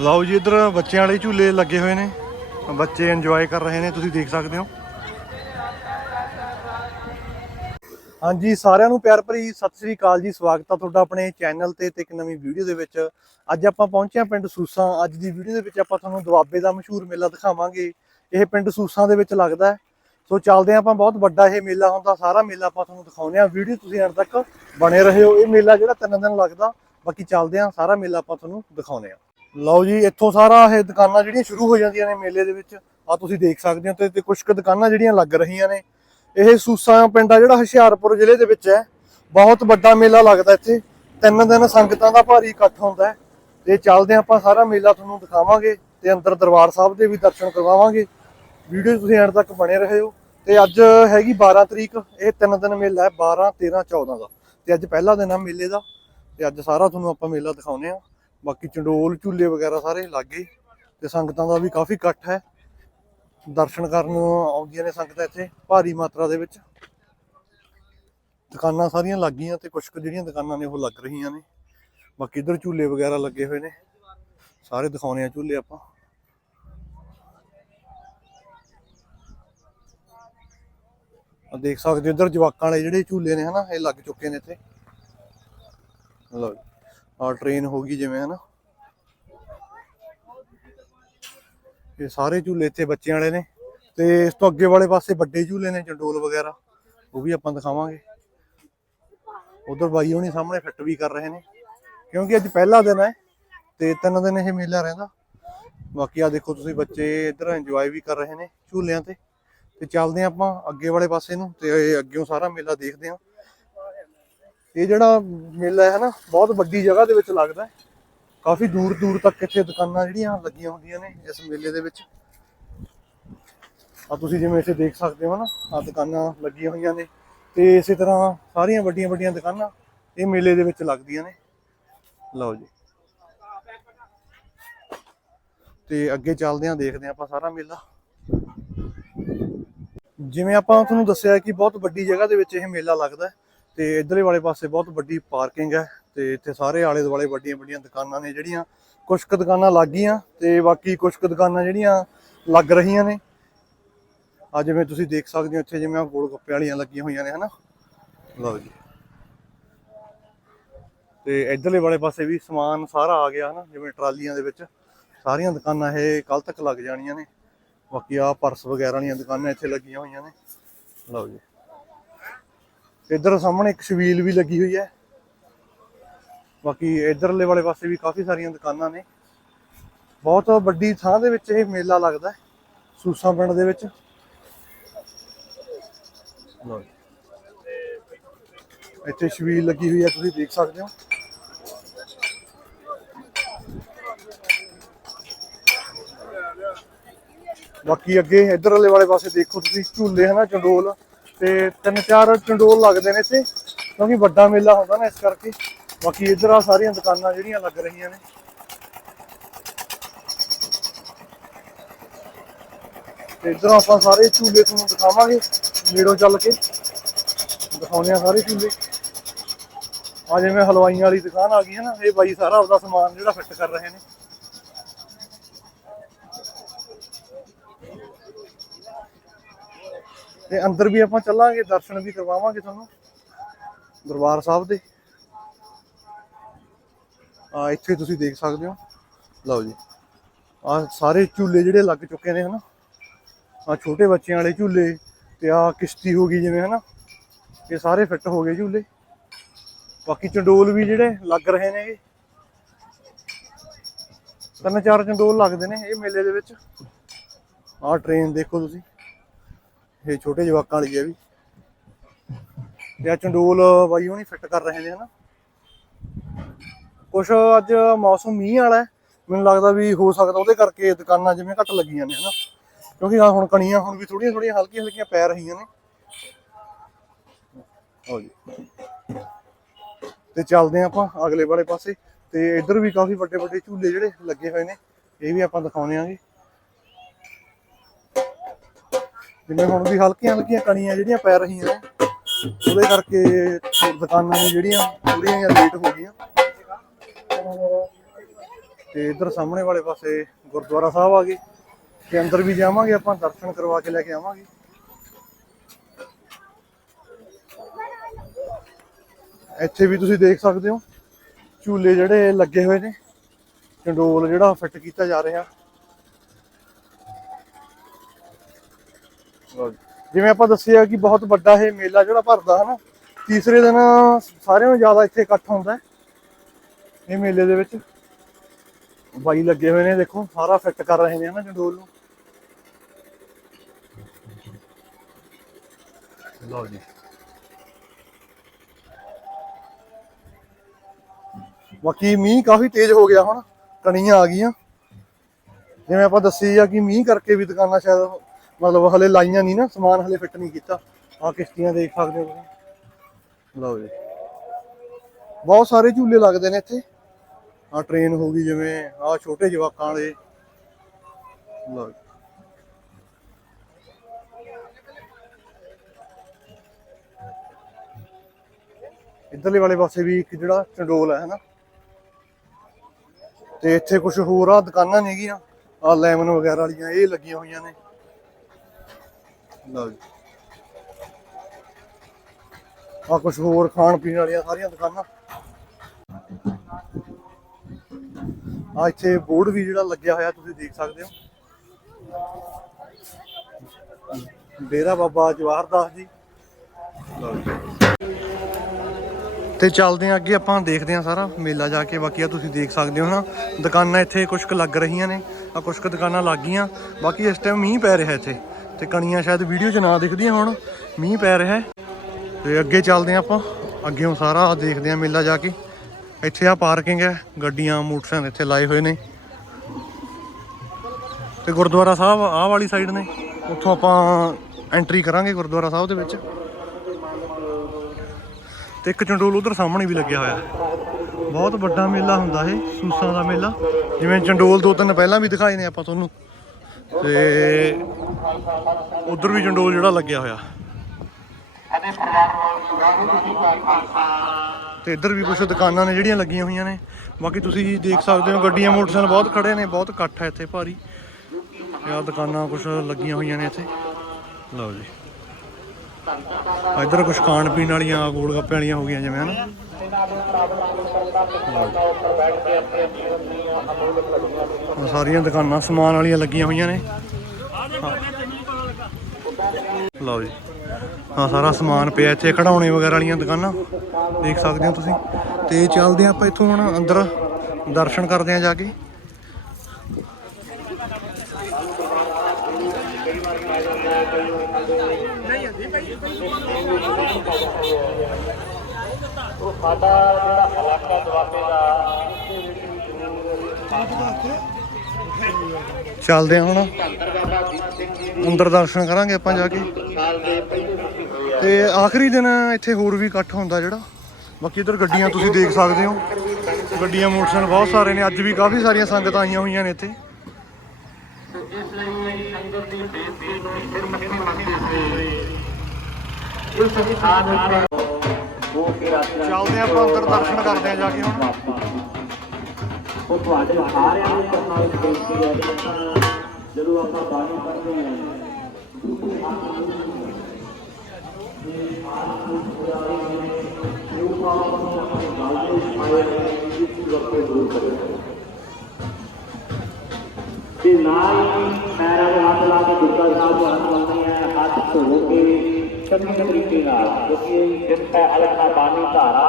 ਲਓ ਜੀ ਇੱਧਰ ਬੱਚਿਆਂ ਵਾਲੇ ਝੂਲੇ ਲੱਗੇ ਹੋਏ ਨੇ। ਬੱਚੇ ਇੰਜੋਏ ਕਰ ਰਹੇ ਨੇ, ਤੁਸੀਂ ਦੇਖ ਸਕਦੇ ਹੋ। ਹਾਂਜੀ, ਸਾਰਿਆਂ ਨੂੰ ਪਿਆਰ ਭਰੀ ਸਤਿ ਸ੍ਰੀ ਅਕਾਲ ਜੀ, ਸਵਾਗਤ ਆ ਤੁਹਾਡਾ ਆਪਣੇ ਚੈਨਲ ਤੇ ਤੇ ਇੱਕ ਨਵੀਂ ਵੀਡੀਓ ਦੇ ਵਿੱਚ। ਅੱਜ ਆਪਾਂ ਪਹੁੰਚੇ ਹਾਂ ਪਿੰਡ ਸੂਸਾਂ। ਅੱਜ ਦੀ ਵੀਡੀਓ ਦੇ ਵਿੱਚ ਆਪਾਂ ਤੁਹਾਨੂੰ ਦੁਆਬੇ ਦਾ ਮਸ਼ਹੂਰ ਮੇਲਾ ਦਿਖਾਵਾਂਗੇ। ਇਹ ਪਿੰਡ ਸੂਸਾਂ ਦੇ ਵਿੱਚ ਲੱਗਦਾ ਹੈ। ਸੋ ਚੱਲਦੇ ਹਾਂ ਆਪਾਂ, ਬਹੁਤ ਵੱਡਾ ਇਹ ਮੇਲਾ ਹੁੰਦਾ, ਸਾਰਾ ਮੇਲਾ ਆਪਾਂ ਤੁਹਾਨੂੰ ਦਿਖਾਉਂਦੇ ਹਾਂ। ਵੀਡੀਓ ਤੁਸੀਂ ਅੰਤ ਤੱਕ ਬਣੇ ਰਹੋ। ਇਹ ਮੇਲਾ ਜਿਹੜਾ ਤਿੰਨ ਦਿਨ ਲੱਗਦਾ। ਬਾਕੀ ਚੱਲਦੇ ਹਾਂ, ਸਾਰਾ ਮੇਲਾ ਆਪਾਂ ਤੁਹਾਨੂੰ ਦਿਖਾਉਂਦੇ ਹਾਂ। ਲਓ ਜੀ, ਇੱਥੋਂ ਸਾਰਾ ਇਹ ਦੁਕਾਨਾਂ ਜਿਹੜੀਆਂ ਸ਼ੁਰੂ ਹੋ ਜਾਂਦੀਆਂ ਨੇ ਮੇਲੇ ਦੇ ਵਿੱਚ ਆ ਤੁਸੀਂ ਦੇਖ ਸਕਦੇ ਹੋ ਤੇ ਤੇ ਕੁਝ ਕੁ ਦੁਕਾਨਾਂ ਜਿਹੜੀਆਂ ਲੱਗ ਰਹੀਆਂ ਨੇ। ਇਹ ਸੂਸਾ ਪਿੰਡ ਆ ਜਿਹੜਾ ਹੁਸ਼ਿਆਰਪੁਰ ਜ਼ਿਲ੍ਹੇ ਦੇ ਵਿੱਚ ਹੈ। ਬਹੁਤ ਵੱਡਾ ਮੇਲਾ ਲੱਗਦਾ ਇੱਥੇ। ਤਿੰਨ ਦਿਨ ਸੰਗਤਾਂ ਦਾ ਭਾਰੀ ਇਕੱਠ ਹੁੰਦਾ ਹੈ। ਤੇ ਚੱਲਦੇ ਹਾਂ ਆਪਾਂ ਸਾਰਾ ਮੇਲਾ ਤੁਹਾਨੂੰ ਦਿਖਾਵਾਂਗੇ ਤੇ ਅੰਦਰ ਦਰਬਾਰ ਸਾਹਿਬ ਦੇ ਵੀ ਦਰਸ਼ਨ ਕਰਵਾਵਾਂਗੇ। ਵੀਡੀਓ ਤੁਸੀਂ ਐਂਡ ਤੱਕ ਬਣੇ ਰਹੋ। ਤੇ ਅੱਜ ਹੈਗੀ 12 ਤਰੀਕ, ਇਹ ਤਿੰਨ ਦਿਨ ਮੇਲਾ ਹੈ 12 13 14 ਦਾ। ਤੇ ਅੱਜ ਪਹਿਲਾ ਦਿਨ ਆ ਮੇਲੇ ਦਾ। ਤੇ ਅੱਜ ਸਾਰਾ ਤੁਹਾਨੂੰ ਆਪਾਂ ਮੇਲਾ ਦਿਖਾਉਨੇ ਆ ਬਾਕੀ ਚੰਡੋਲ, ਝੂਲੇ ਵਗੈਰਾ ਸਾਰੇ ਲੱਗੇ ਤੇ ਸੰਗਤਾਂ ਦਾ ਵੀ ਕਾਫੀ ਇਕੱਠ ਹੈ। ਦਰਸ਼ਨ ਕਰਨ ਆਉਂਦੀਆਂ ਨੇ ਸੰਗਤਾਂ ਇੱਥੇ, ਭਾਰੀ ਮਾਤਰਾ ਦੇ ਵਿੱਚ। ਦੁਕਾਨਾਂ ਸਾਰੀਆਂ ਲੱਗ ਗਈਆਂ ਤੇ ਕੁਝ ਕੁ ਜਿਹੜੀਆਂ ਦੁਕਾਨਾਂ ਨੇ ਉਹ ਲੱਗ ਰਹੀਆਂ ਨੇ। ਬਾਕੀ ਇਧਰ ਝੂਲੇ ਵਗੈਰਾ ਲੱਗੇ ਹੋਏ ਨੇ। ਸਾਰੇ ਦਿਖਾਉਣੇ ਆ ਝੂਲੇ ਆਪਾਂ। ਆ ਦੇਖ ਸਕਦੇ ਹੋ, ਇਧਰ ਜਵਾਕਾਂ ਵਾਲੇ ਜਿਹੜੇ ਝੂਲੇ ਨੇ ਹਨਾ, ਇਹ ਲੱਗ ਚੁੱਕੇ ਨੇ ਇੱਥੇ। ਲਓ ਆ ਟ੍ਰੇਨ ਹੋ ਗਈ ਜਿਵੇਂ, ਹਨਾ? ਇਹ ਸਾਰੇ ਝੂਲੇ ਇੱਥੇ ਬੱਚਿਆਂ ਵਾਲੇ ਨੇ ਤੇ ਇਸ ਤੋਂ ਅੱਗੇ ਵਾਲੇ ਪਾਸੇ ਵੱਡੇ ਝੂਲੇ ਨੇ, ਚੰਡੋਲ ਵਗੈਰਾ, ਉਹ ਵੀ ਆਪਾਂ ਦਿਖਾਵਾਂਗੇ। ਉਧਰ ਬਾਈ ਹੋਣੀ ਸਾਹਮਣੇ ਫਿੱਟ ਵੀ ਕਰ ਰਹੇ ਨੇ, ਕਿਉਂਕਿ ਅੱਜ ਪਹਿਲਾ ਦਿਨ ਹੈ ਤੇ ਤਿੰਨ ਦਿਨ ਇਹ ਮੇਲਾ ਰਹਿੰਦਾ। ਬਾਕੀ ਆ ਦੇਖੋ ਤੁਸੀਂ ਬੱਚੇ ਇੱਧਰ ਇੰਜੋਏ ਵੀ ਕਰ ਰਹੇ ਨੇ ਝੂਲਿਆਂ ਤੇ। ਤੇ ਚੱਲਦੇ ਹਾਂ ਆਪਾਂ ਅੱਗੇ ਵਾਲੇ ਪਾਸੇ ਨੂੰ ਤੇ ਅੱਗਿਓਂ ਸਾਰਾ ਮੇਲਾ ਦੇਖਦੇ ਹਾਂ। ਇਹ ਜਿਹੜਾ ਮੇਲਾ ਹੈ ਨਾ, ਬਹੁਤ ਵੱਡੀ ਜਗ੍ਹਾ ਦੇ ਵਿੱਚ ਲੱਗਦਾ ਹੈ। ਕਾਫੀ ਦੂਰ ਦੂਰ ਤੱਕ ਇੱਥੇ ਦੁਕਾਨਾਂ ਜਿਹੜੀਆਂ ਲੱਗੀਆਂ ਹੁੰਦੀਆਂ ਨੇ ਇਸ ਮੇਲੇ ਦੇ ਵਿੱਚ। ਆ ਤੁਸੀਂ ਜਿਵੇਂ ਇੱਥੇ ਦੇਖ ਸਕਦੇ ਹੋ ਨਾ ਆ ਦੁਕਾਨਾਂ ਲੱਗੀਆਂ ਹੋਈਆਂ ਨੇ ਤੇ ਇਸੇ ਤਰ੍ਹਾਂ ਸਾਰੀਆਂ ਵੱਡੀਆਂ ਵੱਡੀਆਂ ਦੁਕਾਨਾਂ ਇਹ ਮੇਲੇ ਦੇ ਵਿੱਚ ਲੱਗਦੀਆਂ ਨੇ। ਲਓ ਜੀ। ਤੇ ਅੱਗੇ ਚੱਲਦੇ ਆਂ ਦੇਖਦੇ ਆਂ ਆਪਾਂ ਸਾਰਾ ਮੇਲਾ। ਜਿਵੇਂ ਆਪਾਂ ਤੁਹਾਨੂੰ ਦੱਸਿਆ ਕਿ ਬਹੁਤ ਵੱਡੀ ਜਗ੍ਹਾ ਦੇ ਵਿੱਚ ਇਹ ਮੇਲਾ ਲੱਗਦਾ ਹੈ। ਤੇ ਇਧਰਲੇ ਵਾਲੇ ਪਾਸੇ ਬਹੁਤ ਵੱਡੀ ਪਾਰਕਿੰਗ ਹੈ ਤੇ ਇੱਥੇ ਸਾਰੇ ਆਲੇ ਦੁਆਲੇ ਵੱਡੀਆਂ ਵੱਡੀਆਂ ਦੁਕਾਨਾਂ ਨੇ ਜਿਹੜੀਆਂ ਕੁਝ ਕੁ ਦੁਕਾਨਾਂ ਲੱਗ ਗਈਆਂ ਤੇ ਬਾਕੀ ਕੁਝ ਕੁ ਦੁਕਾਨਾਂ ਜਿਹੜੀਆਂ ਲੱਗ ਰਹੀਆਂ ਨੇ। ਆ ਜਿਵੇਂ ਤੁਸੀਂ ਦੇਖ ਸਕਦੇ ਹੋ, ਇੱਥੇ ਜਿਵੇਂ ਗੋਲ ਗੱਪੇ ਵਾਲੀਆਂ ਲੱਗੀਆਂ ਹੋਈਆਂ ਨੇ, ਹਨਾ? ਲਓ ਜੀ। ਤੇ ਇਧਰਲੇ ਵਾਲੇ ਪਾਸੇ ਵੀ ਸਮਾਨ ਸਾਰਾ ਆ ਗਿਆ, ਹਨਾ? ਜਿਵੇਂ ਟਰਾਲੀਆਂ ਦੇ ਵਿੱਚ ਸਾਰੀਆਂ ਦੁਕਾਨਾਂ ਇਹ ਕੱਲ ਤੱਕ ਲੱਗ ਜਾਣੀਆਂ ਨੇ। ਬਾਕੀ ਆ ਪਰਸ ਵਗੈਰਾ ਵਾਲੀਆਂ ਦੁਕਾਨਾਂ ਇੱਥੇ ਲੱਗੀਆਂ ਹੋਈਆਂ ਨੇ। ਲਓ ਜੀ। ਇੱਧਰ ਸਾਹਮਣੇ ਇੱਕ ਛਬੀਲ ਵੀ ਲੱਗੀ ਹੋਈ ਹੈ। ਬਾਕੀ ਇਧਰਲੇ ਵਾਲੇ ਪਾਸੇ ਵੀ ਕਾਫੀ ਸਾਰੀਆਂ ਦੁਕਾਨਾਂ ਨੇ। ਬਹੁਤ ਵੱਡੀ ਥਾਂ ਦੇ ਵਿੱਚ ਇਹ ਮੇਲਾ ਲੱਗਦਾ ਹੈ, ਸੂਸਾਂ ਪਿੰਡ ਦੇ ਵਿੱਚ। ਇੱਥੇ ਛਬੀਲ ਲੱਗੀ ਹੋਈ ਹੈ, ਤੁਸੀਂ ਦੇਖ ਸਕਦੇ ਹੋ। ਬਾਕੀ ਅੱਗੇ ਇਧਰਲੇ ਵਾਲੇ ਪਾਸੇ ਦੇਖੋ ਤੁਸੀਂ, ਝੂਲੇ ਹਨਾ, ਚੰਡੋਲ। ਤੇ ਤਿੰਨ ਚਾਰ ਚੰਡੋਲ ਲੱਗਦੇ ਨੇ ਇੱਥੇ, ਕਿਉਂਕਿ ਵੱਡਾ ਮੇਲਾ ਹੁੰਦਾ ਨਾ ਇਸ ਕਰਕੇ। ਬਾਕੀ ਇਧਰ ਆ ਸਾਰੀਆਂ ਦੁਕਾਨਾਂ ਜਿਹੜੀਆਂ ਲੱਗ ਰਹੀਆਂ ਨੇ। ਤੇ ਇਧਰ ਆਪਾਂ ਸਾਰੇ ਝੂਲੇ ਤੁਹਾਨੂੰ ਦਿਖਾਵਾਂਗੇ, ਨੇੜੋਂ ਚੱਲ ਕੇ। ਦਿਖਾਉਂਦੇ ਆ ਸਾਰੇ ਝੂਲੇ। ਆ ਜਿਵੇਂ ਹਲਵਾਈਆਂ ਵਾਲੀ ਦੁਕਾਨ ਆ ਗਈ ਹੈ ਨਾ, ਇਹ ਬਾਈ ਸਾਰਾ ਆਪਦਾ ਸਮਾਨ ਜਿਹੜਾ ਫਿੱਟ ਕਰ ਰਹੇ ਨੇ। ਤੇ ਅੰਦਰ ਵੀ ਆਪਾਂ ਚੱਲਾਂਗੇ, ਦਰਸ਼ਨ ਵੀ ਕਰਵਾਵਾਂਗੇ ਤੁਹਾਨੂੰ, ਦਰਬਾਰ ਸਾਹਿਬ ਦੇ। ਆ, ਇੱਥੇ ਤੁਸੀਂ ਦੇਖ ਸਕਦੇ ਹੋ। ਲਓ ਜੀ। ਆ, ਸਾਰੇ ਝੂਲੇ ਜਿਹੜੇ ਲੱਗ ਚੁੱਕੇ ਨੇ, ਹਨਾ। ਆ, ਛੋਟੇ ਬੱਚਿਆਂ ਵਾਲੇ ਝੂਲੇ ਤੇ ਆ, ਕਿਸ਼ਤੀ ਹੋ ਗਈ ਜਿਵੇਂ, ਹਨਾ। ਇਹ ਸਾਰੇ ਫਿੱਟ ਹੋ ਗਏ ਝੂਲੇ। ਬਾਕੀ ਚੰਡੋਲ ਵੀ ਜਿਹੜੇ ਲੱਗ ਰਹੇ ਨੇ ਇਹ। ਤਿੰਨ ਚਾਰ ਚੰਡੋਲ ਲੱਗਦੇ ਨੇ ਇਹ ਮੇਲੇ ਦੇ ਵਿੱਚ। ਆਹ ਟ੍ਰੇਨ ਦੇਖੋ ਤੁਸੀਂ। ਇਹ ਛੋਟੇ ਜਵਾਕਾਂ ਵਾਲੀ ਹੈ ਵੀ। ਤੇ ਆ ਚੰਡੋਲ ਬਾਈ ਹੁਣੀ ਫਿੱਟ ਕਰ ਰਹੇ ਨੇ ਹਨਾ। ਕੁਛ ਅੱਜ ਮੌਸਮ ਮੀਂਹ ਵਾਲਾ ਹੈ, ਮੈਨੂੰ ਲੱਗਦਾ ਵੀ ਹੋ ਸਕਦਾ ਉਹਦੇ ਕਰਕੇ ਦੁਕਾਨਾਂ ਜਿਵੇਂ ਘੱਟ ਲੱਗੀਆਂ ਨੇ ਹਨਾ। ਕਿਉਂਕਿ ਹੁਣ ਕਣੀਆਂ ਹੁਣ ਵੀ ਥੋੜੀਆਂ ਥੋੜੀਆਂ ਹਲਕੀਆਂ ਹਲਕੀਆਂ ਪੈ ਰਹੀਆਂ ਨੇ। ਹੋ ਜੀ। ਤੇ ਚੱਲਦੇ ਹਾਂ ਆਪਾਂ ਅਗਲੇ ਵਾਲੇ ਪਾਸੇ। ਤੇ ਇੱਧਰ ਵੀ ਕਾਫੀ ਵੱਡੇ ਵੱਡੇ ਝੂਲੇ ਜਿਹੜੇ ਲੱਗੇ ਹੋਏ ਨੇ, ਇਹ ਵੀ ਆਪਾਂ ਦਿਖਾਉਂਦੇ ਆਂਗੇ ਜਿਵੇਂ ਹੁਣ ਵੀ ਹਲਕੀਆਂ ਹਲਕੀਆਂ ਕਣੀਆਂ ਜਿਹੜੀਆਂ ਪੈ ਰਹੀਆਂ ਨੇ, ਉਹਦੇ ਕਰਕੇ ਦੁਕਾਨਾਂ ਨੇ ਜਿਹੜੀਆਂ ਥੋੜੀਆਂ ਜਿਹੀਆਂ ਲੇਟ ਹੋ ਗਈਆਂ। ਤੇ ਇਧਰ ਸਾਹਮਣੇ ਵਾਲੇ ਪਾਸੇ ਗੁਰਦੁਆਰਾ ਸਾਹਿਬ ਆ ਗਏ। ਤੇ ਅੰਦਰ ਵੀ ਜਾਵਾਂਗੇ, ਆਪਾਂ ਦਰਸ਼ਨ ਕਰਵਾ ਕੇ ਲੈ ਕੇ ਆਵਾਂਗੇ। ਇੱਥੇ ਵੀ ਤੁਸੀਂ ਦੇਖ ਸਕਦੇ ਹੋ, ਝੂਲੇ ਜਿਹੜੇ ਲੱਗੇ ਹੋਏ ਨੇ, ਚੰਡੋਲ ਜਿਹੜਾ ਫਿੱਟ ਕੀਤਾ ਜਾ ਰਿਹਾ। ਜਿਵੇਂ ਆਪਾਂ ਦੱਸਿਆ ਕਿ ਬਹੁਤ ਵੱਡਾ ਇਹ ਮੇਲਾ ਜਿਹੜਾ ਭਰਦਾ ਹਨਾ, ਤੀਸਰੇ ਦਿਨ ਸਾਰਿਆਂ ਨੂੰ ਜ਼ਿਆਦਾ ਇੱਥੇ ਇਕੱਠ ਹੁੰਦਾ ਇਹ ਮੇਲੇ ਦੇ ਵਿੱਚ। ਬਾਈ ਲੱਗੇ ਹੋਏ ਨੇ, ਦੇਖੋ, ਸਾਰਾ ਫਿੱਟ ਕਰ ਰਹੇ ਨੇ ਹਨਾ ਚੰਡੋਲ ਨੂੰ। ਲਓ ਜੀ। ਬਾਕੀ ਮੀਂਹ ਕਾਫੀ ਤੇਜ਼ ਹੋ ਗਿਆ ਹੁਣ, ਕਣੀਆਂ ਆ ਗਈਆਂ। ਜਿਵੇਂ ਆਪਾਂ ਦੱਸੀ ਆ ਕਿ ਮੀਂਹ ਕਰਕੇ ਵੀ ਦੁਕਾਨਾਂ ਸ਼ਾਇਦ ਮਤਲਬ ਹਲੇ ਲਾਈਆਂ ਨਹੀਂ ਨਾ, ਸਮਾਨ ਹਲੇ ਫਿੱਟ ਨਹੀਂ ਕੀਤਾ। ਆ ਕਿਸ਼ਤੀਆਂ ਦੇਖ ਸਕਦੇ ਹੋ ਤੁਸੀਂ। ਲਓ ਜੀ। ਬਹੁਤ ਸਾਰੇ ਝੂਲੇ ਲੱਗਦੇ ਨੇ ਇੱਥੇ। ਆ ਟ੍ਰੇਨ ਹੋ ਗਈ ਜਿਵੇਂ ਆ ਛੋਟੇ ਜਵਾਕਾਂ ਵਾਲੇ ਲਓ ਜੀ। ਵਾਲੇ ਪਾਸੇ ਵੀ ਇੱਕ ਜਿਹੜਾ ਚੰਡੋਲ ਹੈ, ਹਨਾ? ਤੇ ਇੱਥੇ ਕੁਝ ਹੋਰ ਆ ਦੁਕਾਨਾਂ ਨੇਗੀਆਂ। ਆ ਲੈਮਨ ਵਗੈਰਾ ਵਾਲੀਆਂ, ਇਹ ਲੱਗੀਆਂ ਹੋਈਆਂ ਨੇ। ਲਓ ਜੀ। ਆ ਕੁਝ ਹੋਰ ਖਾਣ ਪੀਣ ਵਾਲੀਆਂ ਸਾਰੀਆਂ ਦੁਕਾਨਾਂ। ਆ ਇੱਥੇ ਬੋਰਡ ਵੀ ਜਿਹੜਾ ਲੱਗਿਆ ਹੋਇਆ, ਤੁਸੀਂ ਦੇਖ ਸਕਦੇ ਹੋ। ਡੇਰਾ ਬਾਬਾ ਜਵਾਹਰ ਦਾਸ ਜੀ। ਤੇ ਚੱਲਦੇ ਆ ਅੱਗੇ, ਆਪਾਂ ਦੇਖਦੇ ਆ ਸਾਰਾ ਮੇਲਾ ਜਾ ਕੇ, ਬਾਕੀ ਆ ਤੁਸੀਂ ਦੇਖ ਸਕਦੇ ਹੋ ਨਾ ਦੁਕਾਨਾਂ ਇੱਥੇ ਕੁਝ ਕੁ ਲੱਗ ਰਹੀਆਂ ਨੇ ਆ ਕੁਝ ਕੁ ਦੁਕਾਨਾਂ ਲੱਗ ਗਈਆਂ। ਬਾਕੀ ਇਸ ਟਾਈਮ ਮੀਂਹ ਪੈ ਰਿਹਾ ਇੱਥੇ। ਤੇ ਕਣੀਆਂ ਸ਼ਾਇਦ ਵੀਡੀਓ 'ਚ ਨਾ ਦਿਖਦੀਆਂ ਹੁਣ, ਮੀਂਹ ਪੈ ਰਿਹਾ ਹੈ। ਤੇ ਅੱਗੇ ਚੱਲਦੇ ਆ ਆਪਾਂ, ਅੱਗੇੋਂ ਸਾਰਾ ਦੇਖਦੇ ਆ ਮੇਲਾ ਜਾ ਕੇ। ਇੱਥੇ ਆ ਪਾਰਕਿੰਗ ਹੈ, ਗੱਡੀਆਂ, ਮੋਟਰਸਾਈਕਲ ਇੱਥੇ ਲਾਏ ਹੋਏ ਨੇ। ਤੇ ਗੁਰਦੁਆਰਾ ਸਾਹਿਬ ਆਹ ਵਾਲੀ ਸਾਈਡ ਨੇ, ਉੱਥੋਂ ਆਪਾਂ ਐਂਟਰੀ ਕਰਾਂਗੇ ਗੁਰਦੁਆਰਾ ਸਾਹਿਬ ਦੇ ਵਿੱਚ। ਤੇ ਇੱਕ ਚੰਡੋਲ ਉਧਰ ਸਾਹਮਣੇ ਵੀ ਲੱਗਿਆ ਹੋਇਆ ਬਹੁਤ ਵੱਡਾ ਮੇਲਾ ਹੁੰਦਾ ਇਹ, ਸੂਸਾਂ ਦਾ ਮੇਲਾ। ਜਿਵੇਂ ਚੰਡੋਲ ਦੋ ਤਿੰਨ ਪਹਿਲਾਂ ਵੀ ਦਿਖਾਏ ਨੇ ਆਪਾਂ ਤੁਹਾਨੂੰ। ਤੇ ਉਧਰ ਵੀ ਜੰਡੋਲ ਜਿਹੜਾ ਲੱਗਿਆ ਹੋਇਆ। ਤੇ ਇੱਧਰ ਵੀ ਕੁਝ ਦੁਕਾਨਾਂ ਨੇ ਜਿਹੜੀਆਂ ਲੱਗੀਆਂ ਹੋਈਆਂ ਨੇ। ਬਾਕੀ ਤੁਸੀਂ ਦੇਖ ਸਕਦੇ ਹੋ, ਗੱਡੀਆਂ, ਮੋਟਰਸਾਈਕਲ ਬਹੁਤ ਖੜੇ ਨੇ, ਬਹੁਤ ਇਕੱਠ ਹੈ ਇੱਥੇ ਭਾਰੀ। ਤੇ ਦੁਕਾਨਾਂ ਕੁਝ ਲੱਗੀਆਂ ਹੋਈਆਂ ਨੇ ਇੱਥੇ। ਲਓ ਜੀ। ਇੱਧਰ ਕੁਝ ਖਾਣ ਪੀਣ ਵਾਲੀਆਂ ਗੋਲ ਗੱਪੇ ਵਾਲੀਆਂ ਹੋ ਗਈਆਂ, ਜਿਵੇਂ ਹਨਾ। ਆਹ ਸਾਰੀਆਂ ਦੁਕਾਨਾਂ ਸਮਾਨ ਵਾਲੀਆਂ ਲੱਗੀਆਂ ਹੋਈਆਂ ਨੇ। ਲਓ ਜੀ। ਹਾਂ ਸਾਰਾ ਸਮਾਨ ਪਿਆ ਇੱਥੇ ਖੜਾਉਣੇ ਵਗੈਰਾ ਵਾਲੀਆਂ ਦੁਕਾਨਾਂ, ਦੇਖ ਸਕਦੇ ਹੋ ਤੁਸੀਂ। ਤੇ ਚੱਲਦੇ ਹਾਂ ਆਪਾਂ ਇੱਥੋਂ ਹੁਣ ਅੰਦਰ, ਦਰਸ਼ਨ ਕਰਦੇ ਹਾਂ ਜਾ ਕੇ। ਸਾਡਾ ਜਿਹੜਾ ਇਲਾਕਾ ਦੁਆਬੇ ਦਾ ਚੱਲਦੇ ਹਾਂ ਹੁਣ। ਅੰਦਰ ਦਰਸ਼ਨ ਕਰਾਂਗੇ ਆਪਾਂ ਜਾ ਕੇ। ਤੇ ਆਖਰੀ ਦਿਨ ਇੱਥੇ ਹੋਰ ਵੀ ਇਕੱਠ ਹੁੰਦਾ ਜਿਹੜਾ। ਬਾਕੀ ਇਧਰ ਗੱਡੀਆਂ ਤੁਸੀਂ ਦੇਖ ਸਕਦੇ ਹੋ। ਗੱਡੀਆਂ ਮੋਟਰਸਾਈਕਲ ਬਹੁਤ ਸਾਰੇ ਨੇ। ਅੱਜ ਵੀ ਕਾਫੀ ਸਾਰੀਆਂ ਸੰਗਤਾਂ ਆਈਆਂ ਹੋਈਆਂ ਨੇ ਇੱਥੇ। ਇਸ ਲਈ ਸੰਗਤ ਦੀ ਬੇਨਤੀ ਨੂੰ ਫਿਰ ਮੱਥੇ ਮੰਨਦੇ ਹੋਏ ਇਸ ਸਥਾਨ ਉੱਤੇ ਉਹ ਫਿਰ ਆਸਰਾ ਚੱਲਦੇ ਆਪਾਂ ਅੰਦਰ ਦਰਸ਼ਨ ਕਰਦੇ ਹਾਂ ਜਾ ਕੇ ਹੁਣ। ਉਹ ਤੁਹਾਡੇ ਸਾਰਿਆਂ ਨੂੰ ਕਰਨਾ ਬੇਨਤੀ ਹੈ। ਜਦੋਂ ਆਪਾਂ ਬਾਣੀ ਪੜ੍ਹਦੇ ਹਾਂ ਤੇ ਨਾਲ ਹੀ ਪੈਰਾਂ ਦੇ ਹੱਥ ਲਾ ਕੇ ਦੁੱਗਾ ਸਾਹਿਬ ਨੂੰ ਹੱਥ ਲਾਉਂਦੇ ਆ ਹੱਥ ਧੋ ਕੇ ਚੰਗੇ ਤਰੀਕੇ ਨਾਲ, ਕਿਉਂਕਿ ਜਿਸ ਪੈ ਅਲਖਾ ਬਾਣੀ ਧਾਰਾ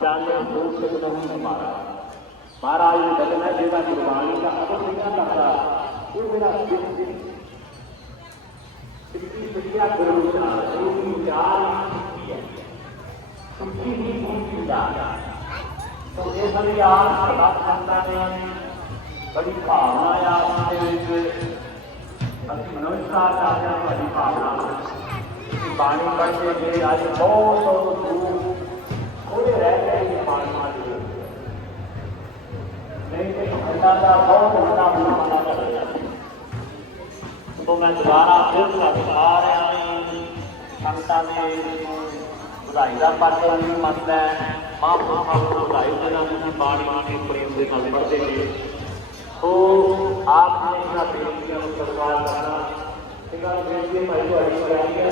ਚਾਲੇ ਭੂਤ ਸਿੱਖ ਨਹੀਂ ਹਮਾਰਾ ਮਹਾਰਾਜ ਨੇ ਬਚਨਾ ਜਿਹੜਾ ਗੁਰਬਾਣੀ ਦਾ ਅਦਰ ਨਹੀਂ ਕਰਦਾ ਉਹ ਮੇਰਾ ਸਿੱਖ ਸਿੱਖੀ ਸਿੱਖਿਆ ਗੁਰੂ ਦਾ ਇਹ ਵਿਚਾਰ ਨਹੀਂ ਹੈ। ਸਿੱਖੀ ਹੀ ਪਹੁੰਚੀ ਦਾ ਤੋ ਇਹ ਸਾਰੀ ਆਸ ਸੰਤਾਂ ਨੇ ਬੜੀ ਭਾਵਨਾ ਆ ਦੇ ਵਿੱਚ। ਅਸੀਂ ਨਮਸਕਾਰ ਕਰਦੇ ਹਾਂ ਭਾਵਨਾ ਕਿ ਬਾਣੀ ਪੜ੍ਹਦੇ ਜੇ ਅੱਜ ਬਹੁਤ ਦੂਰ ਥੋੜੇ ਰਹਿ ਗਏ ਇਹ ਬਾਣੀ ਮਾਲੀ ਨਹੀਂ ਤੇ ਅੱਲਾ ਦਾ ਬਹੁਤ ਵੱਡਾ ਬੁਲਾਵਾ ਕਰੇਗਾ ਤੋਂ ਮੈਂ ਦੁਬਾਰਾ ਫਿਰ ਤੁਹਾਡੇ ਸਾਰਿਆਂ ਨੇ ਸੰਤਾਂ ਨੇ ਵਧਾਈ ਦਾ ਪਾਤਰ ਨਹੀਂ ਮੰਨਦਾ ਹੈ ਮਹਾਂਪੁਰਖਾਂ ਨੂੰ ਵਧਾਈ ਦੇਣਾ ਤੁਸੀਂ ਬਾਣੀ ਦੇ ਪ੍ਰੇਮ ਦੇ ਨਾਲ ਪੜ੍ਹਦੇ ਨੇ ਸੋ ਆਪ ਨੇ ਇਹਨਾਂ ਬੇਨਤੀਆਂ ਨੂੰ ਸਵਾਲ ਕਰਨਾ ਇਹਨਾਂ ਨੂੰ ਬੇਨਤੀ ਭਾਈ ਤੁਹਾਡੀ ਕਰਾਈ ਹੈ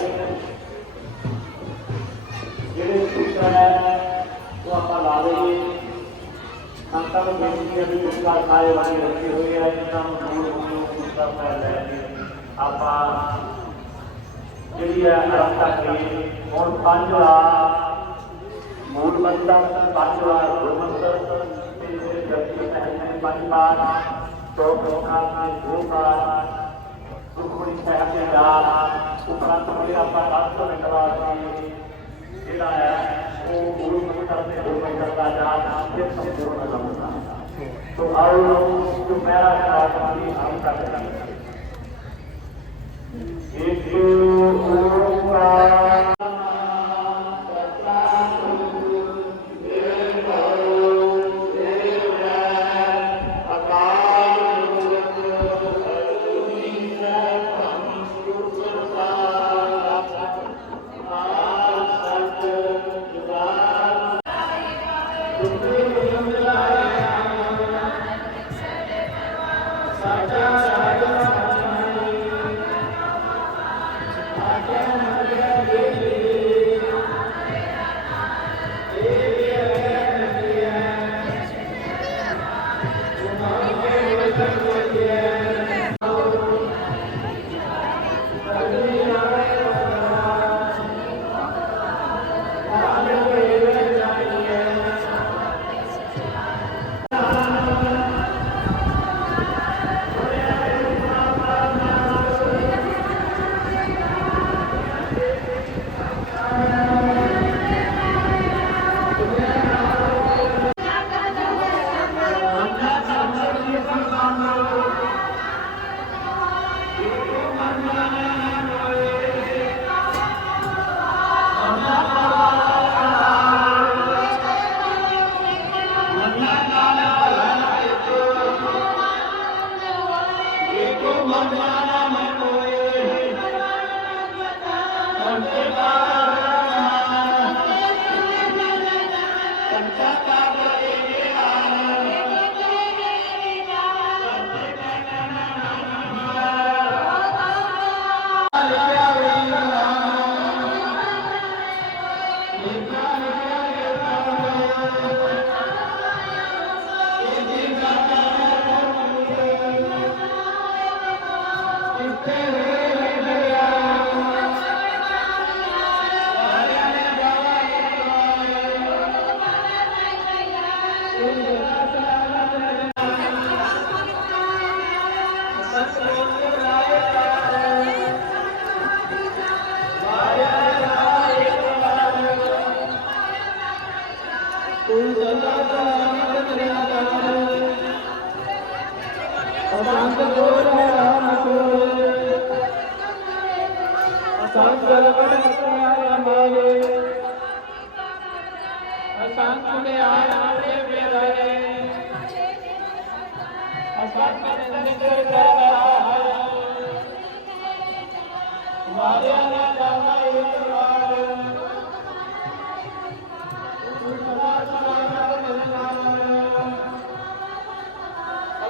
ਜਿਹੜੇ ਸੂਤਰ ਹੈ ਉਹ ਆਪਾਂ ਲਾ ਲਈਏ ਸੰਤਾਂ ਨੂੰ ਬੇਨਤੀ ਹੈ ਵੀ ਉਸਦਾ ਸਾਰੇ ਵਾਲੀ ਰੱਖੇ ਹੋਏ ਆ ਇਹਨਾਂ ਨੂੰ ਮੂਲ ਮੂਲ ਉਸਦਾ ਫੈਲ ਲੈ ਆਪਾਂ ਜਿਹੜੀ ਹੈ ਅਰੰਭਤਾ ਕਰੀਏ ਹੁਣ ਪੰਜ ਵਾਰ ਮੂਲ ਮੰਤਰ ਪੰਜ ਵਾਰ ਗੁਰਮੰਤਰ ਤੇ ਜਿਹੜੇ ਜਪਜੀ ਸਾਹਿਬ ਪੰਜ ਵਾਰ ਦੋ ਪ੍ਰੋਗਰਾਮ ਦੋ ਵਾਰ ਸੁਖਮਨੀ ਸਾਹਿਬ ਦੇ ਨਾਲ ਉਪਰੰਤ ਹੋਏ ਆਪਾਂ ਰਾਤ ਤੋਂ ਨਿਕਲਾਂਗੇ ਜਿਹੜਾ ਹੈ ਉਹ ਗੁਰੂ ਮੰਤਰ ਦੇ ਦੋ ਮੰਤਰ ਦਾ ਜਾਤ ਫਿਰ ਸੰਪੂਰਨ ਲੰਬਾ ਤੋ ਆਓ ਜੋ ਮੇਰਾ ਕਾਰਨ ਦੀ ਹਮ ਕਰਦੇ ਇੱਕ ਓਮਕਾਰ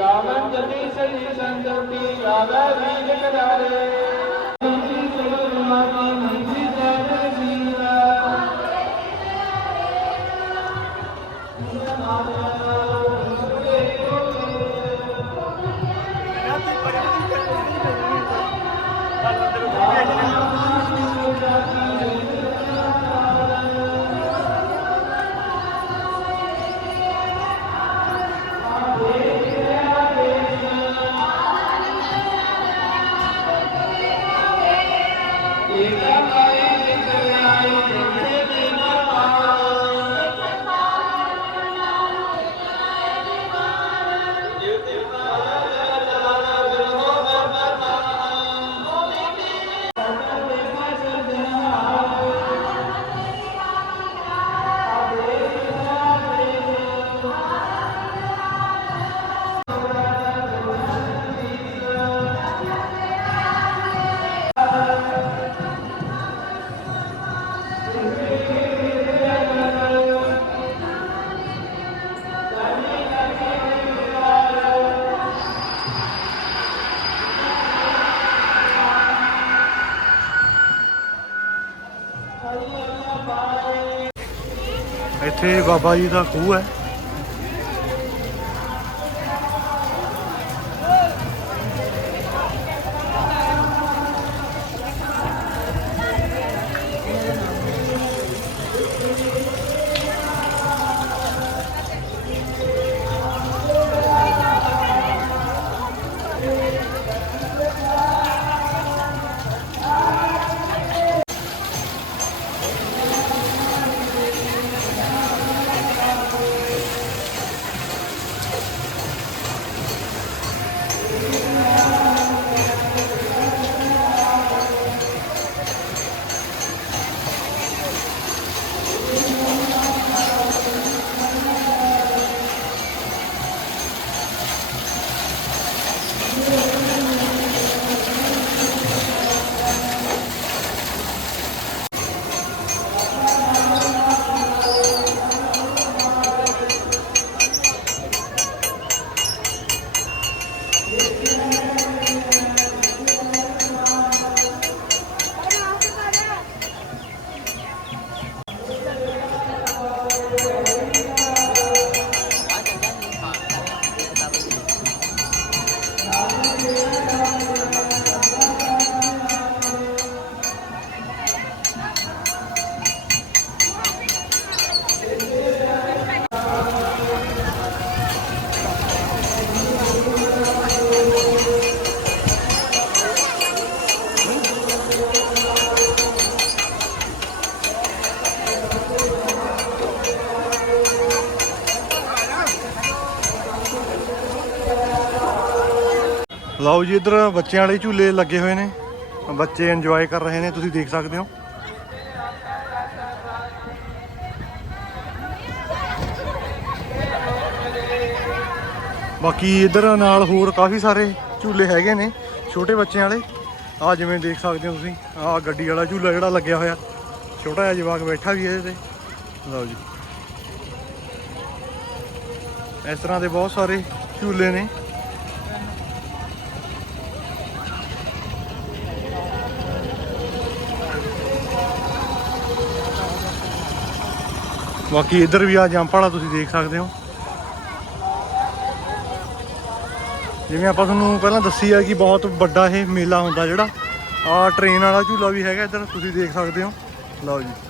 ਗਾਵਨ ਜਤੀ ਸਹੀ ਸੰਤਤੀ ਗਾਵੇ ਵੀਰ ਕਰਾਰੇ। ਬਾਬਾ ਜੀ ਦਾ ਖੂਹ ਹੈ ਲਓ ਜੀ, ਇੱਧਰ ਬੱਚਿਆਂ ਵਾਲੇ ਝੂਲੇ ਲੱਗੇ ਹੋਏ ਨੇ। ਬੱਚੇ ਇੰਜੋਏ ਕਰ ਰਹੇ ਨੇ, ਤੁਸੀਂ ਦੇਖ ਸਕਦੇ ਹੋ। ਬਾਕੀ ਇੱਧਰ ਨਾਲ ਹੋਰ ਕਾਫੀ ਸਾਰੇ ਝੂਲੇ ਹੈਗੇ ਨੇ, ਛੋਟੇ ਬੱਚਿਆਂ ਵਾਲੇ। ਆ ਜਿਵੇਂ ਦੇਖ ਸਕਦੇ ਹੋ ਤੁਸੀਂ ਆ ਗੱਡੀ ਵਾਲਾ ਝੂਲਾ ਜਿਹੜਾ ਲੱਗਿਆ ਹੋਇਆ। ਛੋਟਾ ਜਿਹਾ ਜਵਾਕ ਬੈਠਾ ਵੀ ਹੈ ਇਹਦੇ ਤੇ ਲਓ ਜੀ। ਇਸ ਤਰ੍ਹਾਂ ਦੇ ਬਹੁਤ ਸਾਰੇ ਝੂਲੇ ਨੇ। ਬਾਕੀ ਇੱਧਰ ਵੀ ਆ ਜੰਪ ਵਾਲਾ ਤੁਸੀਂ ਦੇਖ ਸਕਦੇ ਹੋ। ਜਿਵੇਂ ਆਪਾਂ ਤੁਹਾਨੂੰ ਪਹਿਲਾਂ ਦੱਸੀ ਆ ਕਿ ਬਹੁਤ ਵੱਡਾ ਇਹ ਮੇਲਾ ਹੁੰਦਾ ਜਿਹੜਾ। ਆ ਟ੍ਰੇਨ ਵਾਲਾ ਝੂਲਾ ਵੀ ਹੈਗਾ ਇੱਧਰ, ਤੁਸੀਂ ਦੇਖ ਸਕਦੇ ਹੋ। ਲਓ ਜੀ।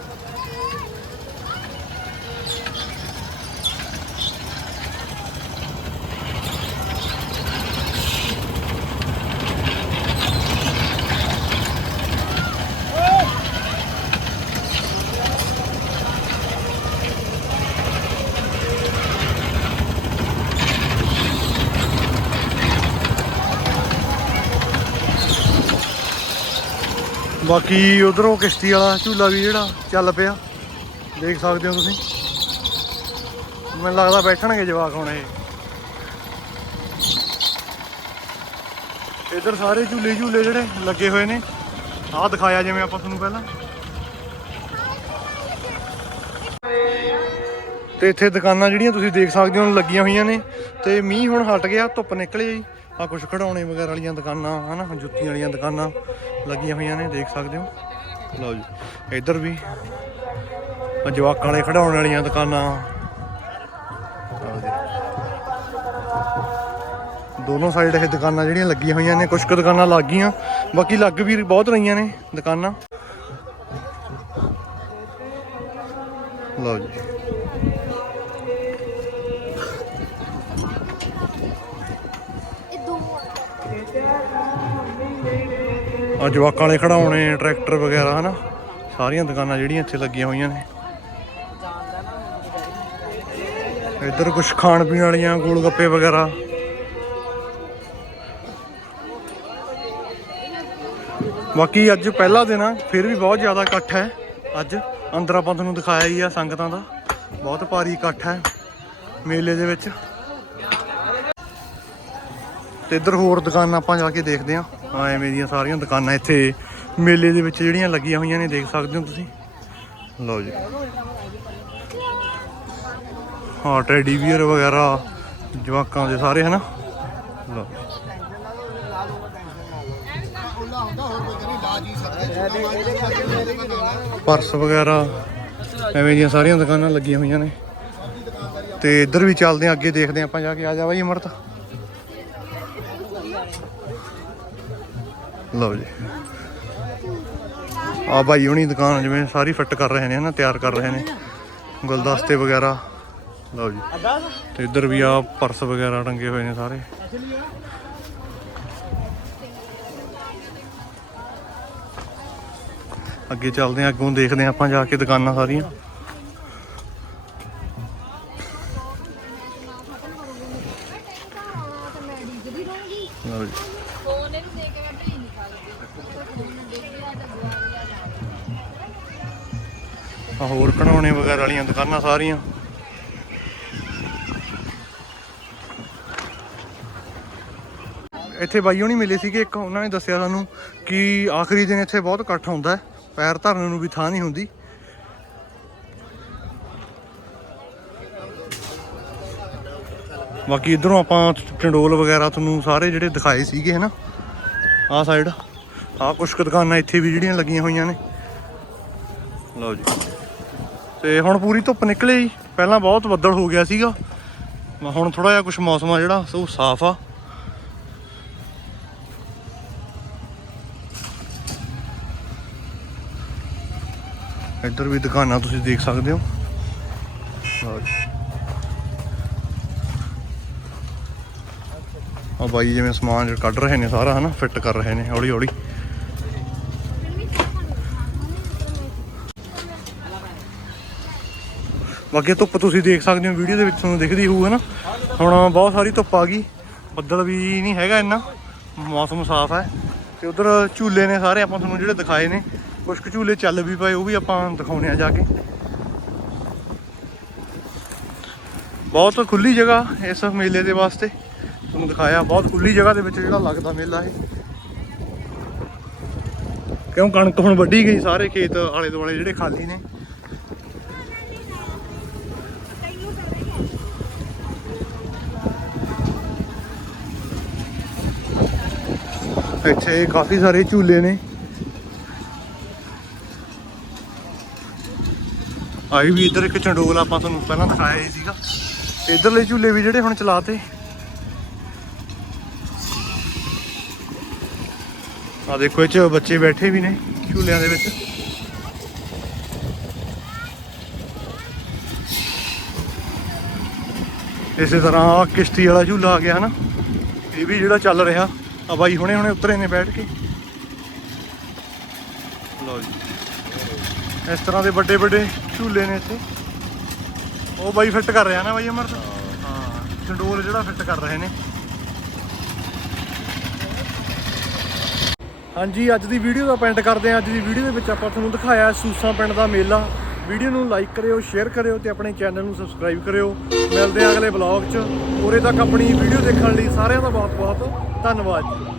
ਬਾਕੀ ਉਧਰੋਂ ਕਿਸ਼ਤੀ ਵਾਲਾ ਝੂਲਾ ਵੀ ਜਿਹੜਾ ਚੱਲ ਪਿਆ। ਦੇਖ ਸਕਦੇ ਹੋ ਤੁਸੀਂ। ਮੈਨੂੰ ਲੱਗਦਾ ਬੈਠਣਗੇ ਜਵਾਕ ਹੁਣ ਇਹ। ਇੱਧਰ ਸਾਰੇ ਝੂਲੇ ਝੂਲੇ ਜਿਹੜੇ ਲੱਗੇ ਹੋਏ ਨੇ। ਆਹ ਦਿਖਾਇਆ ਜਿਵੇਂ ਆਪਾਂ ਤੁਹਾਨੂੰ ਪਹਿਲਾਂ। ਤੇ ਇੱਥੇ ਦੁਕਾਨਾਂ ਜਿਹੜੀਆਂ ਤੁਸੀਂ ਦੇਖ ਸਕਦੇ ਹੋ ਲੱਗੀਆਂ ਹੋਈਆਂ ਨੇ। ਤੇ ਮੀਂਹ ਹੁਣ ਹਟ ਗਿਆ, ਧੁੱਪ ਨਿਕਲ ਆਈ ਆ ਕੁਝ ਖਿਡੌਣੇ ਵਗੈਰਾ ਵਾਲੀਆਂ ਦੁਕਾਨਾਂ, ਹਨਾ, ਜੁੱਤੀਆਂ ਵਾਲੀਆਂ ਦੁਕਾਨਾਂ ਲੱਗੀਆਂ ਹੋਈਆਂ ਨੇ, ਦੇਖ ਸਕਦੇ ਹੋ। ਲਓ ਜੀ, ਇੱਧਰ ਵੀ ਆਹ ਜਵਾਕਾਂ ਵਾਲੇ ਖਿਡੌਣੇ ਵਾਲੀਆਂ ਦੁਕਾਨਾਂ। ਦੋਨੋਂ ਸਾਈਡ ਇਹ ਦੁਕਾਨਾਂ ਜਿਹੜੀਆਂ ਲੱਗੀਆਂ ਹੋਈਆਂ ਨੇ ਕੁਝ ਕੁ ਦੁਕਾਨਾਂ ਲੱਗ ਗਈਆਂ, ਬਾਕੀ ਲੱਗ ਵੀ ਬਹੁਤ ਰਹੀਆਂ ਨੇ ਦੁਕਾਨਾਂ। ਲਓ ਜੀ। ਆ ਜਵਾਕਾਂ ਵਾਲੇ ਖੜਾਉਣੇ ਟਰੈਕਟਰ ਵਗੈਰਾ, ਹਨਾ? ਸਾਰੀਆਂ ਦੁਕਾਨਾਂ ਜਿਹੜੀਆਂ ਇੱਥੇ ਲੱਗੀਆਂ ਹੋਈਆਂ ਨੇ। ਇੱਧਰ ਕੁਝ ਖਾਣ ਪੀਣ ਵਾਲੀਆਂ ਗੋਲ ਗੱਪੇ ਵਗੈਰਾ। ਬਾਕੀ ਅੱਜ ਪਹਿਲਾ ਦਿਨ ਆ, ਫਿਰ ਵੀ ਬਹੁਤ ਜ਼ਿਆਦਾ ਇਕੱਠ ਹੈ। ਅੱਜ ਅੰਦਰ ਆਪਾਂ ਤੁਹਾਨੂੰ ਦਿਖਾਇਆ ਹੀ ਆ ਸੰਗਤਾਂ ਦਾ। ਬਹੁਤ ਭਾਰੀ ਇਕੱਠ ਹੈ ਮੇਲੇ ਦੇ ਵਿੱਚ। ਤੇ ਇੱਧਰ ਹੋਰ ਦੁਕਾਨ ਆਪਾਂ ਜਾ ਕੇ ਦੇਖਦੇ ਹਾਂ। ਆ ਐਵੇਂ ਦੀਆਂ ਸਾਰੀਆਂ ਦੁਕਾਨਾਂ ਇੱਥੇ ਮੇਲੇ ਦੇ ਵਿੱਚ ਜਿਹੜੀਆਂ ਲੱਗੀਆਂ ਹੋਈਆਂ ਨੇ, ਦੇਖ ਸਕਦੇ ਹੋ ਤੁਸੀਂ? ਲਓ ਜੀ। ਹਾਂ ਟੈਡੀ ਬੀਅਰ ਵਗੈਰਾ, ਜਵਾਕਾਂ ਦੇ ਸਾਰੇ, ਹਨਾ? ਲਓ। ਪਰਸ ਵਗੈਰਾ, ਐਵੇਂ ਦੀਆਂ ਸਾਰੀਆਂ ਦੁਕਾਨਾਂ ਲੱਗੀਆਂ ਹੋਈਆਂ ਨੇ। ਤੇ ਇੱਧਰ ਵੀ ਚੱਲਦੇ ਆ, ਅੱਗੇ ਦੇਖਦੇ ਆ ਆਪਾਂ ਜਾ ਕੇ। ਆ ਜਾ ਬਾਈ ਅਮਰਤ। ਲਓ ਜੀ। ਆ ਬਾਈ ਹੁਣੀ ਦੁਕਾਨ ਜਿਵੇਂ ਸਾਰੀ ਫਿੱਟ ਕਰ ਰਹੇ ਨੇ ਹਨਾ, ਤਿਆਰ ਕਰ ਰਹੇ ਨੇ। ਗੁਲਦਸਤੇ ਵਗੈਰਾ। ਲਓ ਜੀ। ਤੇ ਇੱਧਰ ਵੀ ਆ ਪਰਸ ਵਗੈਰਾ ਟੰਗੇ ਹੋਏ ਨੇ ਸਾਰੇ। ਅੱਗੇ ਚੱਲਦੇ ਆ ਅੱਗੋਂ ਦੇਖਦੇ ਆ ਆਪਾਂ ਜਾ ਕੇ ਦੁਕਾਨਾਂ ਸਾਰੀਆਂ। ਸਾਰੀਆਂ ਇੱਥੇ ਬਾਈ ਹੋਣੀ ਮਿਲੇ ਸੀਗੇ, ਇੱਕ ਉਹਨਾਂ ਨੇ ਦੱਸਿਆ ਸਾਨੂੰ ਕਿ ਆਖਰੀ ਦਿਨ ਇੱਥੇ ਬਹੁਤ ਇਕੱਠ ਹੁੰਦਾ ਹੈ, ਪੈਰ ਧਰਨ ਨੂੰ ਵੀ ਥਾਂ ਨਹੀਂ ਹੁੰਦੀ। ਬਾਕੀ ਇਧਰੋਂ ਆਪਾਂ ਚੰਡੋਲ ਵਗੈਰਾ ਤੁਹਾਨੂੰ ਸਾਰੇ ਜਿਹੜੇ ਦਿਖਾਏ ਸੀਗੇ, ਹਨਾ? ਆਹ ਸਾਈਡ ਆਹ ਕੁਝ ਦੁਕਾਨਾਂ ਇੱਥੇ ਵੀ ਜਿਹੜੀਆਂ ਲੱਗੀਆਂ ਹੋਈਆਂ ਨੇ। ਲਓ ਜੀ। ਤੇ ਹੁਣ ਪੂਰੀ ਧੁੱਪ ਨਿਕਲੇ। ਜੀ ਪਹਿਲਾਂ ਬਹੁਤ ਬੱਦਲ ਹੋ ਗਿਆ ਸੀਗਾ। ਮੈਂ ਹੁਣ ਥੋੜਾ ਜਿਹਾ ਕੁਝ ਮੌਸਮ ਆ ਜਿਹੜਾ, ਸੋ ਸਾਫ਼ ਆ। ਇੱਧਰ ਵੀ ਦੁਕਾਨਾਂ ਤੁਸੀਂ ਦੇਖ ਸਕਦੇ ਹੋ। ਜੀ ਆ ਬਾਈ ਜਿਵੇਂ ਸਮਾਨ ਜਿਹੜਾ ਕੱਢ ਰਹੇ ਨੇ ਸਾਰਾ, ਹਨਾ? ਫਿੱਟ ਕਰ ਰਹੇ ਨੇ ਹੌਲੀ ਹੌਲੀ ਬਾਕੀ ਧੁੱਪ ਤੁਸੀਂ ਦੇਖ ਸਕਦੇ ਹੋ, ਵੀਡੀਓ ਦੇ ਵਿੱਚ ਤੁਹਾਨੂੰ ਦਿਖਦੀ ਹੋਊ ਹੈ ਨਾ ਹੁਣ ਬਹੁਤ ਸਾਰੀ ਧੁੱਪ ਆ ਗਈ। ਬੱਦਲ ਵੀ ਨਹੀਂ ਹੈਗਾ ਇੰਨਾ। ਮੌਸਮ ਸਾਫ਼ ਹੈ। ਤੇ ਉਧਰ ਝੂਲੇ ਨੇ ਸਾਰੇ, ਆਪਾਂ ਤੁਹਾਨੂੰ ਜਿਹੜੇ ਦਿਖਾਏ ਨੇ ਕੁਝ ਕੁ ਝੂਲੇ ਚੱਲ ਵੀ ਪਏ, ਉਹ ਵੀ ਆਪਾਂ ਦਿਖਾਉਣੇ ਆ ਜਾ ਕੇ। ਬਹੁਤ ਖੁੱਲੀ ਜਗ੍ਹਾ ਇਸ ਮੇਲੇ ਦੇ ਵਾਸਤੇ। ਤੁਹਾਨੂੰ ਦਿਖਾਇਆ, ਬਹੁਤ ਖੁੱਲੀ ਜਗ੍ਹਾ ਦੇ ਵਿੱਚ ਜਿਹੜਾ ਲੱਗਦਾ ਮੇਲਾ ਇਹ। ਕਿਉਂ ਕਣਕ ਹੁਣ ਵੱਢੀ ਗਈ, ਸਾਰੇ ਖੇਤ ਆਲੇ ਦੁਆਲੇ ਜਿਹੜੇ ਖਾਲੀ ਨੇ। ਇੱਥੇ ਕਾਫੀ ਸਾਰੇ ਝੂਲੇ ਨੇ। ਆਈ ਵੀ ਇੱਧਰ ਇੱਕ ਚੰਡੋਲ ਆਪਾਂ ਤੁਹਾਨੂੰ ਪਹਿਲਾਂ ਦਿਖਾਇਆ ਹੀ ਸੀਗਾ। ਇਧਰਲੇ ਝੂਲੇ ਵੀ ਜਿਹੜੇ ਹੁਣ ਚਲਾਤੇ। ਆ ਦੇਖੋ, ਇਹ ਚ ਬੱਚੇ ਬੈਠੇ ਵੀ ਨੇ ਝੂਲਿਆਂ ਦੇ ਵਿੱਚ। ਇਸੇ ਤਰ੍ਹਾਂ ਕਿਸ਼ਤੀ ਵਾਲਾ ਝੂਲਾ ਆ ਗਿਆ ਹਨਾ। ਇਹ ਵੀ ਜਿਹੜਾ ਚੱਲ ਰਿਹਾ। ਆ ਬਾਈ ਹੁਣੇ ਹੁਣੇ ਉਤਰੇ ਨੇ ਬੈਠ ਕੇ। ਲਓ ਜੀ। ਇਸ ਤਰ੍ਹਾਂ ਦੇ ਵੱਡੇ ਵੱਡੇ ਝੂਲੇ ਨੇ ਇੱਥੇ। ਉਹ ਬਾਈ ਫਿੱਟ ਕਰ ਰਿਹਾ ਨਾ ਬਾਈ ਅਮਰਤ? ਹਾਂ। ਚੰਡੋਲ ਜਿਹੜਾ ਫਿੱਟ ਕਰ ਰਹੇ ਨੇ। ਹਾਂਜੀ ਅੱਜ ਦੀ ਵੀਡੀਓ ਦਾ ਪੈਂਟ ਕਰਦੇ ਹਾਂ। ਅੱਜ ਦੀ ਵੀਡੀਓ ਦੇ ਵਿੱਚ ਆਪਾਂ ਤੁਹਾਨੂੰ ਦਿਖਾਇਆ ਸੂਸਾਂ ਪਿੰਡ ਦਾ ਮੇਲਾ। ਵੀਡੀਓ ਨੂੰ ਲਾਈਕ ਕਰਿਓ, ਸ਼ੇਅਰ ਕਰਿਓ ਤੇ ਆਪਣੇ ਚੈਨਲ ਨੂੰ ਸਬਸਕ੍ਰਾਈਬ ਕਰਿਓ। ਮਿਲਦੇ ਹਾਂ ਅਗਲੇ ਬਲੌਗ 'ਚ। ਉਰੇ ਤੱਕ ਆਪਣੀ ਵੀਡੀਓ ਦੇਖਣ ਲਈ ਸਾਰਿਆਂ ਦਾ ਬਹੁਤ ਬਹੁਤ ਧੰਨਵਾਦ ਜੀ।